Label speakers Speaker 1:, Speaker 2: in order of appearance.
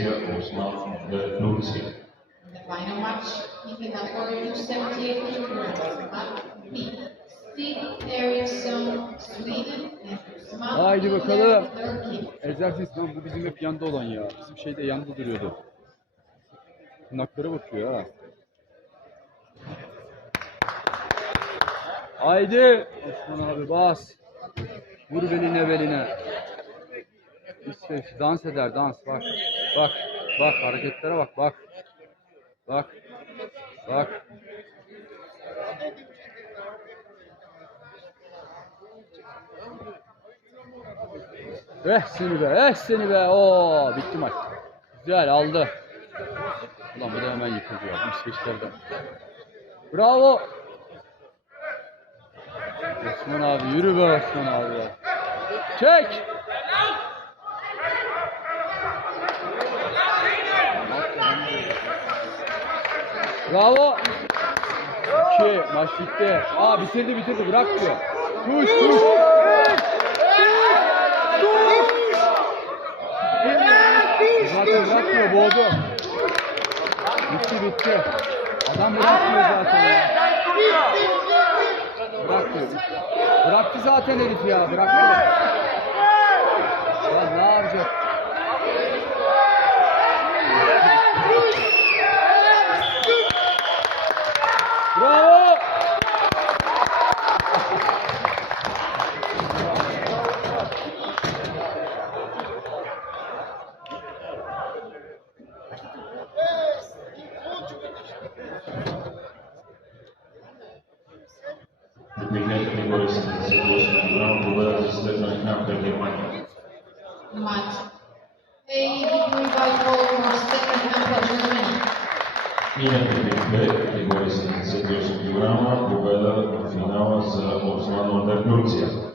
Speaker 1: Dios not renuncia. By how much he cannot go
Speaker 2: Haydi bakalım. Egzersiz bu bizim hep yanda olan ya. Bizim şeyde yanda duruyordu. Tırnaklara bakıyor ha. Haydi. Osman abi bas. Vur beline beline. İşte dans eder dans bak. Bak. Bak hareketlere bak bak. Bak. Bak. Eh seni be, eh seni be. Oo, bitti maç. Güzel aldı. Ulan bu da hemen bu İsveçlerden. Bravo. Osman abi yürü be Osman abi. Çek. Bravo. İki. Maç bitti. Aa bitirdi bitirdi bırak diyor. Tuş tuş. Zaten bırakmıyor boğdu. Bitti bitti. Adam bırakmıyor zaten ya. Bırakmıyor. Bıraktı zaten herif ya. Bıraktı. Bravo!
Speaker 3: Відмінне категорії 78 раунд буде застигнення на Германії.
Speaker 1: Match. A victory by Имате успех
Speaker 3: и 28 кг победа в финала за Осман Андер Турция.